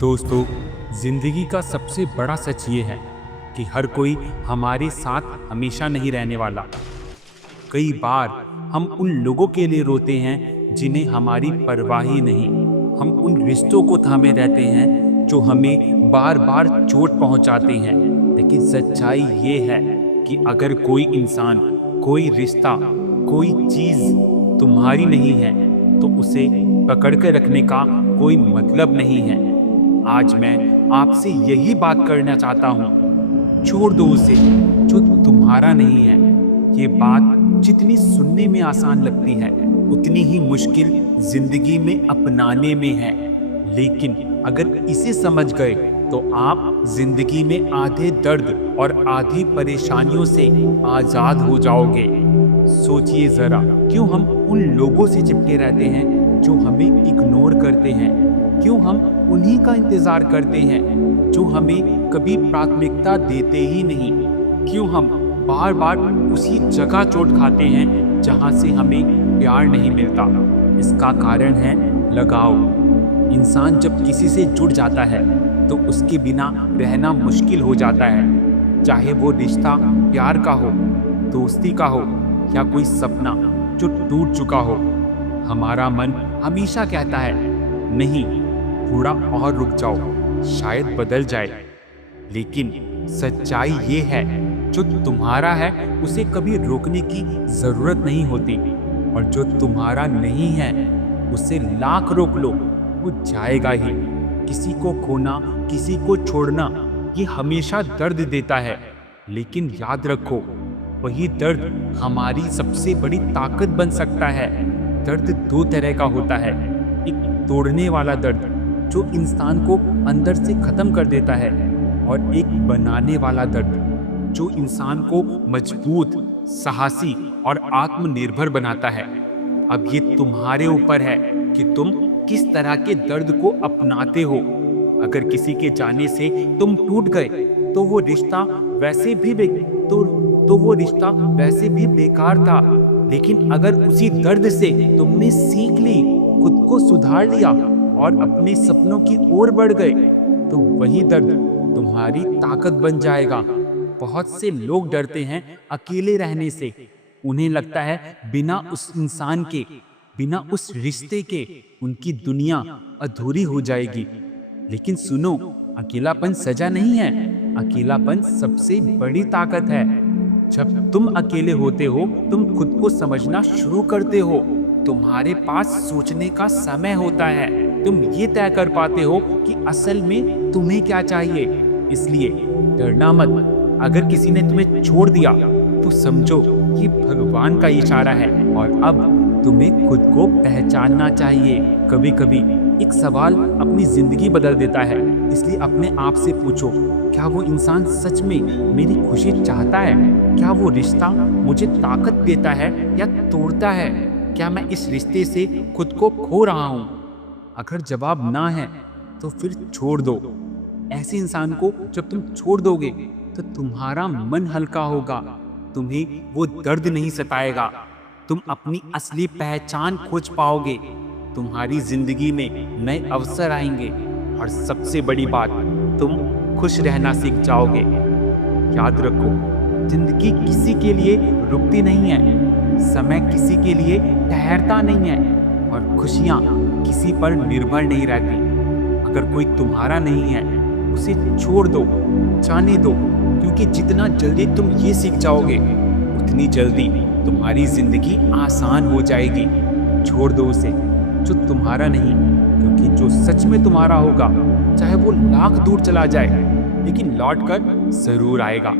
दोस्तों, जिंदगी का सबसे बड़ा सच ये है कि हर कोई हमारे साथ हमेशा नहीं रहने वाला। कई बार हम उन लोगों के लिए रोते हैं जिन्हें हमारी परवाह ही नहीं। हम उन रिश्तों को थामे रहते हैं जो हमें बार बार चोट पहुंचाते हैं। लेकिन सच्चाई ये है कि अगर कोई इंसान, कोई रिश्ता, कोई चीज तुम्हारी नहीं है तो उसे पकड़ कर रखने का कोई मतलब नहीं है। आज मैं आपसे यही बात करना चाहता हूँ। छोड़ दो उसे जो तुम्हारा नहीं है। ये बात जितनी सुनने में आसान लगती है उतनी ही मुश्किल जिंदगी में अपनाने में है। लेकिन अगर इसे समझ गए तो आप जिंदगी में आधे दर्द और आधी परेशानियों से आजाद हो जाओगे। सोचिए जरा, क्यों हम उन लोगों से चिपके रहते हैं जो हमें इग्नोर करते हैं? क्यों हम उन्हीं का इंतजार करते हैं जो हमें कभी प्राथमिकता देते ही नहीं? क्यों हम बार बार उसी जगह चोट खाते हैं जहां से हमें प्यार नहीं मिलता? इसका कारण है लगाव। इंसान जब किसी से जुड़ जाता है तो उसके बिना रहना मुश्किल हो जाता है। चाहे वो रिश्ता प्यार का हो, दोस्ती का हो या कोई सपना जो टूट चुका हो। हमारा मन हमेशा कहता है, नहीं, थोड़ा और रुक जाओ, शायद बदल जाए। लेकिन सच्चाई ये है, जो तुम्हारा है उसे कभी रोकने की जरूरत नहीं होती, और जो तुम्हारा नहीं है उसे लाख रोक लो, वो जाएगा ही। किसी को खोना, किसी को छोड़ना, ये हमेशा दर्द देता है। लेकिन याद रखो, वही दर्द हमारी सबसे बड़ी ताकत बन सकता है। दर्द दो तरह का होता है, एक तोड़ने वाला दर्द जो इंसान को अंदर से खत्म कर देता है, और एक बनाने वाला दर्द जो इंसान को मजबूत, साहसी और आत्मनिर्भर बनाता है। अब ये तुम्हारे ऊपर है कि तुम किस तरह के दर्द को अपनाते हो। अगर किसी के जाने से तुम टूट गए तो वो रिश्ता वैसे भी बेकार था। लेकिन अगर उसी दर्द से तुमने सीख ली, खुद को सुधार लिया और अपने सपनों की ओर बढ़ गए, तो वही दर्द तुम्हारी ताकत बन जाएगा। बहुत से लोग डरते हैं अकेले रहने से। उन्हें लगता है बिना उस इंसान के, बिना उस रिश्ते के उनकी दुनिया अधूरी हो जाएगी। लेकिन सुनो, अकेलापन सजा नहीं है, अकेलापन सबसे बड़ी ताकत है। जब तुम अकेले होते हो, तुम खुद को समझना शुरू करते हो। तुम्हारे पास सोचने का समय होता है। तुम ये तय कर पाते हो कि असल में तुम्हें क्या चाहिए। इसलिए डरना मत। अगर किसी ने तुम्हें छोड़ दिया तो समझो ये भगवान का इशारा है, और अब तुम्हें खुद को पहचानना चाहिए। कभी कभी एक सवाल अपनी जिंदगी बदल देता है। इसलिए अपने आप से पूछो, क्या वो इंसान सच में मेरी खुशी चाहता है? क्या वो रिश्ता मुझे ताकत देता है या तोड़ता है? क्या मैं इस रिश्ते से खुद को खो रहा हूँ? अगर जवाब ना है तो फिर छोड़ दो। ऐसे इंसान को जब तुम छोड़ दोगे तो तुम्हारा मन हल्का होगा, तुम्हें वो दर्द नहीं सताएगा। तुम अपनी असली पहचान खोज पाओगे, तुम्हारी जिंदगी में नए अवसर आएंगे, और सबसे बड़ी बात, तुम खुश रहना सीख जाओगे। याद रखो, जिंदगी किसी के लिए रुकती नहीं है, समय किसी के लिए ठहरता नहीं है, और खुशियाँ किसी पर निर्भर नहीं रहती। अगर कोई तुम्हारा नहीं है उसे छोड़ दो, जाने दो, क्योंकि जितना जल्दी तुम ये सीख जाओगे उतनी जल्दी तुम्हारी जिंदगी आसान हो जाएगी। छोड़ दो उसे जो तुम्हारा नहीं, क्योंकि जो सच में तुम्हारा होगा, चाहे वो लाख दूर चला जाए, लेकिन लौट कर जरूर आएगा।